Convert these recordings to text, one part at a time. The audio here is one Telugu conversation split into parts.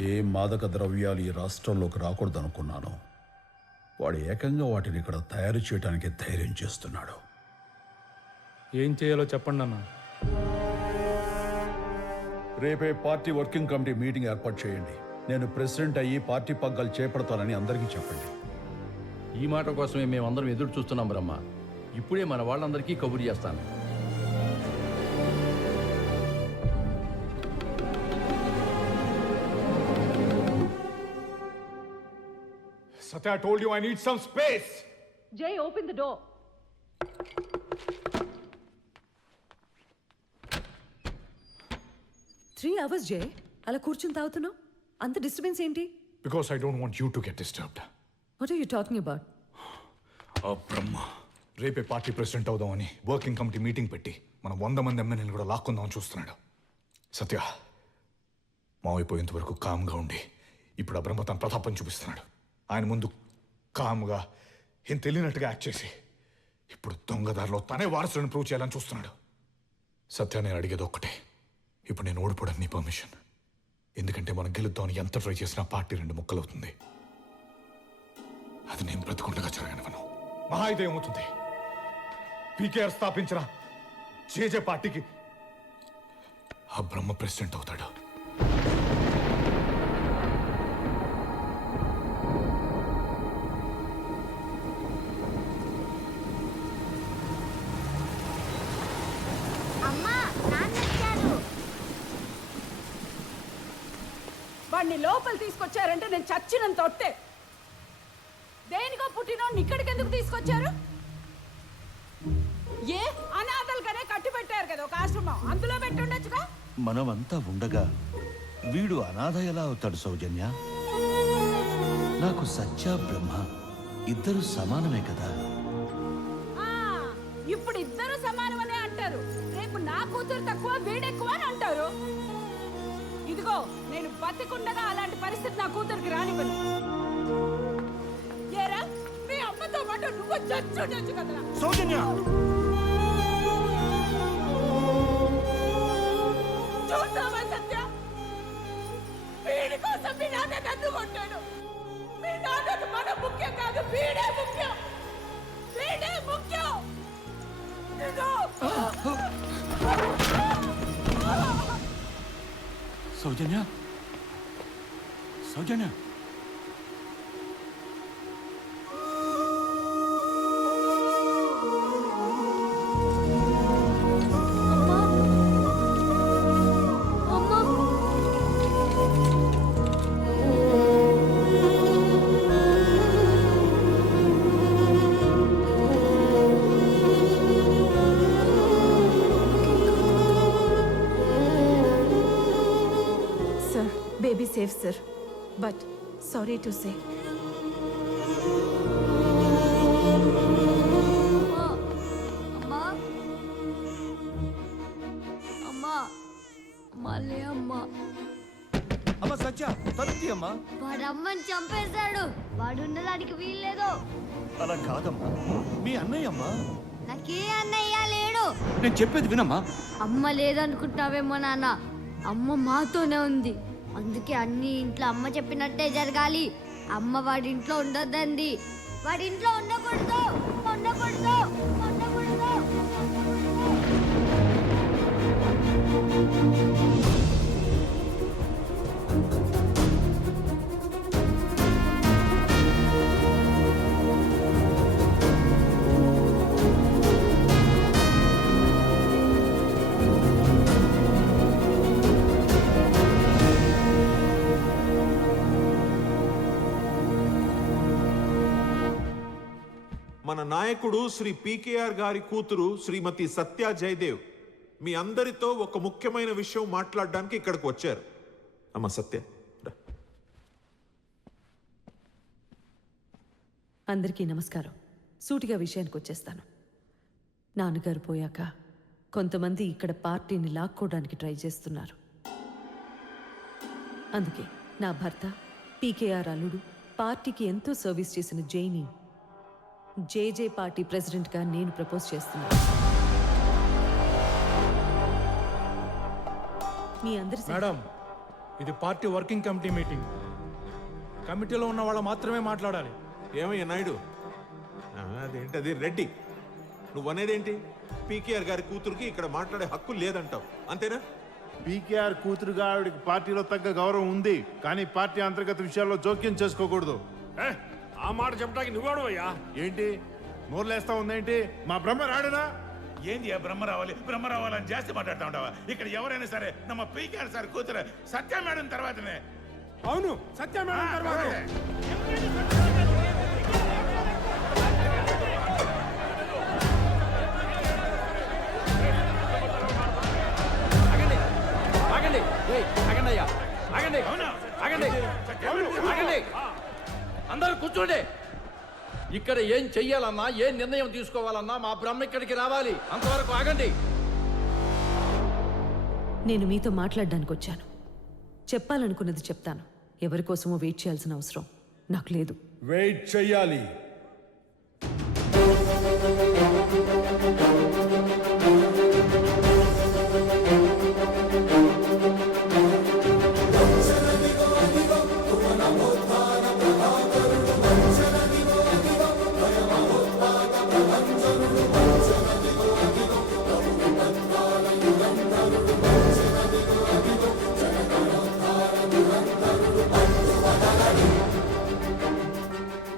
ఏ మాదక ద్రవ్యాలు ఈ రాష్ట్రంలోకి రాకూడదనుకున్నాను. వాడు ఏకంగా వాటిని ఇక్కడ తయారు చేయడానికి ధైర్యం చేస్తున్నాడు. ఏం చేయాలో చెప్పండి అన్న. రేపే పార్టీ వర్కింగ్ కమిటీ మీటింగ్ ఏర్పాటు చేయండి. నేను ప్రెసిడెంట్ అయ్యి పార్టీ పగ్గాలు చేపడతానని అందరికీ చెప్పండి. ఈ మాట కోసమే మేమందరం ఎదురు చూస్తున్నాం బ్రహ్మ. ఇప్పుడే మన వాళ్ళందరికీ కబురు చేస్తాను. Satya, I told you I need some space. Jay, open the door. Three hours, Jay. అలా కూర్చుని తాగుతున్నావు. అంత డిస్టర్బెన్స్ ఏంటి? Because I don't want you to get disturbed. What are you talking about? బ్రహ్మ రేపే పార్టీ ప్రెసిడెంట్ అవుదామని వర్కింగ్ కమిటీ మీటింగ్ పెట్టి మన 100 మంది ఎమ్మెల్యేలు కూడా లాక్కుందామని చూస్తున్నాడు. సత్య మావైపోయేంత వరకు కామ్గా ఉండి ఇప్పుడు ఆ బ్రహ్మ తన ప్రతాపం చూపిస్తున్నాడు. ఆయన ముందు కామ్గా ఏం తెలియనట్టుగా యాక్ట్ చేసి ఇప్పుడు దొంగదారిలో తనే వారసులను ప్రూవ్ చేయాలని చూస్తున్నాడు. సత్య నేను అడిగేది ఒక్కటే, ఇప్పుడు నేను ఓడిపోవడానికి నీ పర్మిషన్. ఎందుకంటే మనం గెలుద్దామని ఎంత ట్రై చేసినా పార్టీ 2 ముక్కలవుతుంది. అది నేను బ్రతుకుండగా జరగనివ్వను. మహా అయితే ఏమవుతుంది, పీకేఆర్ స్థాపించిన జేజే పార్టీకి ఆ బ్రహ్మ ప్రెసిడెంట్ అవుతాడు. వాడిని లోపల తీసుకొచ్చారంటే నేను చచ్చినంత తొట్టే. దేనికో పుట్టినోడిని ఇక్కడికి ఎందుకు తీసుకొచ్చారు? ఏ అనాథలుగానే కట్టి పెట్టారు కదా ఒక ఆశ్రమం, అందులో పెట్టుండొచ్చుగా. మనమంతా ఉండగా వీడు అనాథ ఎలా అవుతాడు సౌజన్య? నాకు సత్య బ్రహ్మ ఇద్దరు సమానమే కదా. ఇప్పుడు ఇద్దరు సమానమనే అంటారు, రేపు నా కూతురు తక్కువ వీడెక్కువ అని అంటారు. ఇదిగో నేను బతికుండగా అలాంటి పరిస్థితి నా కూతురికి రానివ్వను. ఏరా మీ అమ్మతో పాటు నువ్వు చచ్చుండొచ్చు కదరా సౌజన్య. చూస్తావా సత్య, వీడి కోసం మీ నాన్న నన్ను కొట్టాడు. మీ నాన్నకు మన ముఖ్యం కాదు, వీడే ముఖ్యం, వీడే ముఖ్యం. సౌజన్య, సౌజన్య. Baby safe, sir. But sorry to say. అమ్మ సత్య, తలుపుతీ అమ్మా. వాడు అమ్మని చంపేశాడు, వాడు ఉండడానికి వీల్లేదు. అలా కాదమ్మా, మీ అన్నయ్య అమ్మా. నాకే అన్నయ్య లేడు. నేను చెప్పేది వినమ్మా. అమ్మ లేదనుకుంటావేమో నాన్న, అమ్మ మాతోనే ఉంది. అందుకే అన్ని ఇంట్లో అమ్మ చెప్పినట్టే జరగాలి. అమ్మ వాడి ఇంట్లో ఉండొద్దండి, వాడి ఇంట్లో ఉండకూడదు, ఉండకూడదు, ఉండకూడదు. మన నాయకుడు శ్రీ పీకేఆర్ గారి కూతురు శ్రీమతి సత్య జయదేవ్ మీ అందరితో ఒక ముఖ్యమైన విషయం మాట్లాడడానికి ఇక్కడికి వచ్చారు. అమ్మ సత్య. అందరికీ నమస్కారం. సూటిగా విషయానికి వచ్చేస్తాను. నాన్నగారు పోయాక కొంతమంది ఇక్కడ పార్టీని లాక్కోవడానికి ట్రై చేస్తున్నారు. అందుకే నా భర్త పీకేఆర్ అల్లుడు పార్టీకి ఎంతో సర్వీస్ చేసిన జైని జేజే పార్టీ ప్రెసిడెంట్గా నేను ప్రపోజ్ చేస్తున్నాను. మీ అందరి మేడం, ఇది పార్టీ వర్కింగ్ కమిటీ మీటింగ్. కమిటీలో ఉన్న వాళ్ళు మాత్రమే మాట్లాడాలి. ఏమయ్యా నాయుడు, అదేంటది రెడ్డి, నువ్వు అనేదేంటి? పీకేఆర్ గారి కూతురికి ఇక్కడ మాట్లాడే హక్కు లేదంటావు, అంతేనా? పీకేఆర్ కూతురుగా ఆవిడకి పార్టీలో తగ్గ గౌరవం ఉంది, కానీ పార్టీ అంతర్గత విషయాల్లో జోక్యం చేసుకోకూడదు. ఆ మాట చెప్పడానికి నువ్వాడవయ్యా? ఏంటి నోర్లేస్తా ఉందేంటి? మా బ్రహ్మ రాడునా? ఏంది బ్రహ్మ రావాలని జాస్తి మాట్లాడుతూ ఉంటావా? ఇక్కడ ఎవరైనా సరే నమ్మ పీకేఆర్ సార్ కూతురు సత్య మేడం తర్వాతనే. అవును, సత్య మేడం తర్వాత. ఆగండి, ఆగండి అయ్యా, ఆగండి, ఆగండి, ఆగండి, అందరూ కూర్చోండి. ఇక్కడ ఏం చెయ్యాలన్నా, ఏం నిర్ణయం తీసుకోవాలన్నా మా బ్రహ్మ ఇక్కడికి రావాలి. అంతవరకు ఆగండి. నేను మీతో మాట్లాడడానికి వచ్చాను. చెప్పాలనుకున్నది చెప్తాను. ఎవరి కోసమో వెయిట్ చేయాల్సిన అవసరం నాకు లేదు. వెయిట్ చెయ్యాలి.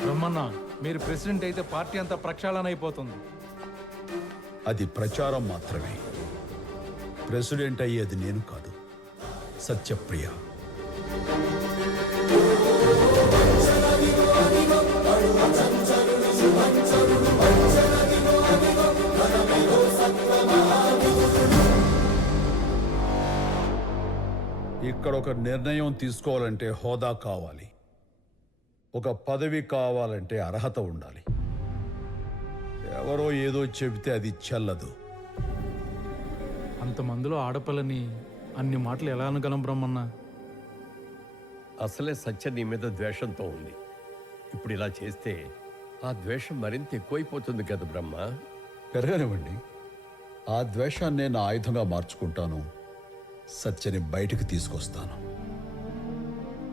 బ్రహ్మన్న, మీరు ప్రెసిడెంట్ అయితే పార్టీ అంతా ప్రక్షాళన అయిపోతుంది. అది ప్రచారం మాత్రమే. ప్రెసిడెంట్ అయ్యేది నేను కాదు, సత్యప్రియ. ఇక్కడ ఒక నిర్ణయం తీసుకోవాలంటే హోదా కావాలి, ఒక పదవి కావాలంటే అర్హత ఉండాలి. ఎవరో ఏదో చెబితే అది చెల్లదు. అంతమందిలో ఆడపిల్లని అన్ని మాటలు ఎలా అనగలం బ్రహ్మన్న? అసలే సత్య నీ మీద ద్వేషంతో ఉంది. ఇప్పుడు ఇలా చేస్తే ఆ ద్వేషం మరింత ఎక్కువైపోతుంది కదా బ్రహ్మ. పెరగనివ్వండి. ఆ ద్వేషాన్నే నా ఆయుధంగా మార్చుకుంటాను. సత్యని బయటికి తీసుకొస్తాను.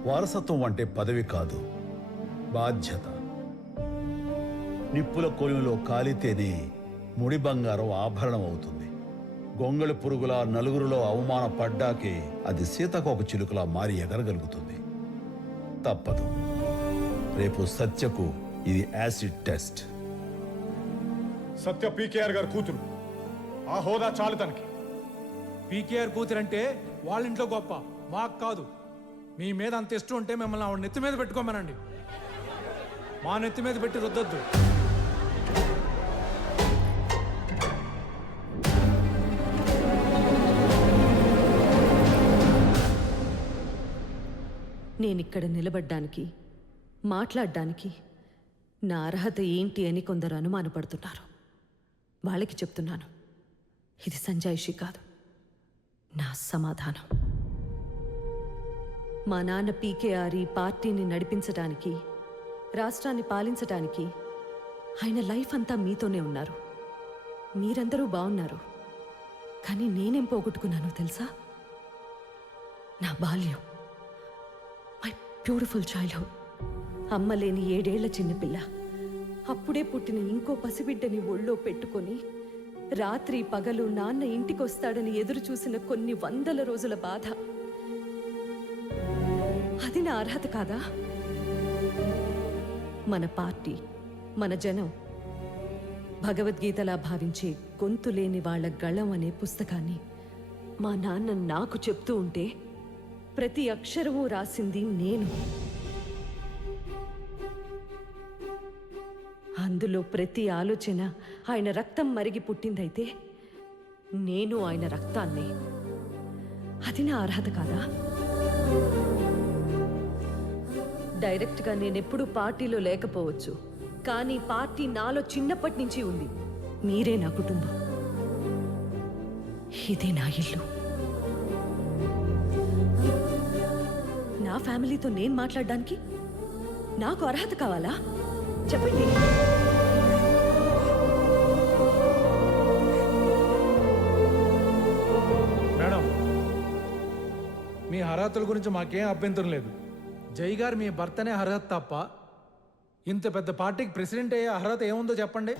వారసత్వం అంటే పదవి కాదు, బాధ్యత. నిప్పుల కొలువులో కాలితేనే ముడి బంగారం ఆభరణం అవుతుంది. గొంగళి పురుగులా నలుగురిలో అవమానపడ్డాకే అది సీతకోక చిలుకలా మారి ఎగరగలుగుతుంది. తప్పదు. రేపు సత్యకు ఇది యాసిడ్ టెస్ట్. సత్య పీకేఆర్ గారి కూతురు, ఆ హోదా చాలు తనకి. పీకేఆర్ కూతురంటే వాళ్ళ ఇంట్లో గొప్ప, మాకు కాదు. మీ మీద అంత ఇష్టం ఉంటే మిమ్మల్ని ఆవిడ నెత్తి మీద పెట్టుకోమనండి. మా నెత్తి మీద పెట్టి రుద్దొద్దు. నేనిక్కడ నిలబడ్డానికి, మాట్లాడడానికి నా అర్హత ఏంటి అని కొందరు అనుమానపడుతున్నారు. వాళ్ళకి చెప్తున్నాను, ఇది సంజాయిషి కాదు, నా సమాధానం. మా నాన్న పీకేఆర్ ఈ పార్టీని నడిపించడానికి, రాష్ట్రాన్ని పాలించడానికి ఆయన లైఫ్ అంతా మీతోనే ఉన్నారు. మీరందరూ బాగున్నారు. కానీ నేనేం పోగొట్టుకున్నానో తెలుసా? నా బాల్యం, మై బ్యూటిఫుల్ చైల్డ్హుడ్. అమ్మ లేని 7 ఏళ్ల చిన్నపిల్ల, అప్పుడే పుట్టిన ఇంకో పసిబిడ్డని ఒళ్ళో పెట్టుకొని రాత్రి పగలు నాన్న ఇంటికొస్తాడని ఎదురు చూసిన కొన్ని వందల రోజుల బాధ. అది నా అర్హత కాదా? మన పార్టీ, మన జనం భగవద్గీతలా భావించే గొంతు లేని వాళ్ళ గళం అనే పుస్తకాన్ని మా నాన్న నాకు చెప్తూ ఉంటే ప్రతి అక్షరము రాసింది నేను. అందులో ప్రతి ఆలోచన ఆయన రక్తం మరిగి పుట్టిందైతే నేను ఆయన రక్తాన్ని. అది నా అర్హత కాదా? డైరెక్ట్గా నేనెప్పుడు పార్టీలో లేకపోవచ్చు, కానీ పార్టీ నాలో చిన్నప్పటి నుంచి ఉంది. మీరే నా కుటుంబం, ఇదే నా ఇల్లు. నా ఫ్యామిలీతో నేను మాట్లాడడానికి నాకు అర్హత కావాలా? చెప్పండి. మేడం, మీ అర్హతల గురించి మాకేం అభ్యంతరం లేదు. జై గారు మీ భర్తనే అర్హత తప్ప ఇంత పెద్ద పార్టీకి ప్రెసిడెంట్ అయ్యే అర్హత ఏముందో చెప్పండి.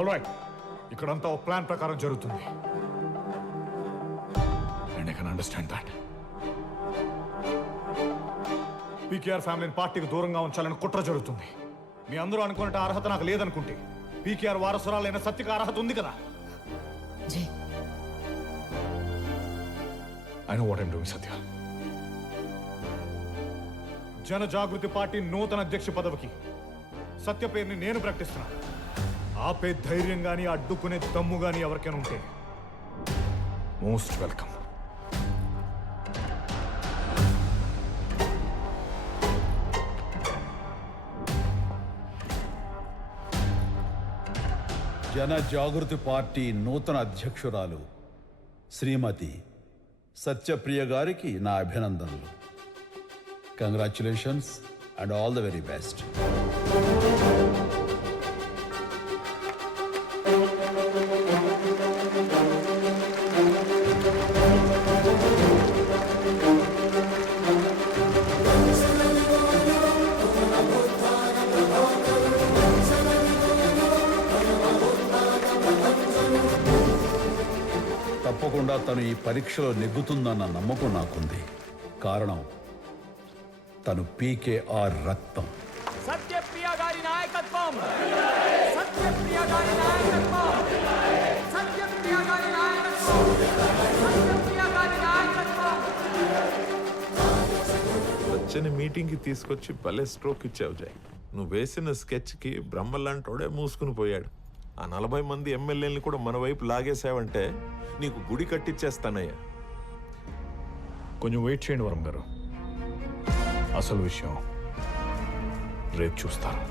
ఆల్రైట్, ఇక్కడంతా ఒక ప్లాన్ ప్రకారం జరుగుతుంది. And I can understand that. PKR ఫ్యామిలీని పార్టీకి దూరంగా ఉంచాలని కుట్ర జరుగుతుంది. మీ అందరూ అనుకున్నట్టు అర్హత నాకు లేదనుకుంటే పీకేఆర్ వారసురాలైన సత్యకి అర్హత ఉంది కదా. I know what I'm doing Satya. Jana Jagruthi party నూతన అధ్యక్ష పదవికి సత్య పేరుని నేను ప్రకటిస్తున్నాను. ఆపే ధైర్యం గాని అడ్డుకునే దమ్ము గాని ఎవరికైనా ఉంటే మోస్ట్ వెల్కమ్. జన జాగృతి పార్టీ నూతన అధ్యక్షురాలు శ్రీమతి సత్యప్రియ గారికి నా అభినందనలు. Congratulations and all the very best. తప్పకుండా తను ఈ పరీక్షలో నెగ్గుతుందన్న నమ్మకం నాకుంది. కారణం తను పీకేఆర్ రక్తం. సత్యప్రియ గారి నాయకత్వం, సత్యప్రియ గారి నాయకత్వం, సత్యప్రియ గారి నాయకత్వం, సత్యప్రియ గారి నాయకత్వం. వచ్చని మీటింగ్కి తీసుకొచ్చి భలే స్ట్రోక్ ఇచ్చావు జై. నువ్వు వేసిన స్కెచ్కి బ్రహ్మలాంటోడే మూసుకుని పోయాడు. ఆ 40 మంది ఎమ్మెల్యేలని కూడా మన వైపు లాగేసావంటే నీకు గుడి కట్టించేస్తానయ్యా. కొంచెం వెయిట్ చేయండి వరం గారు, అసలు విషయం రేపు చూస్తారు.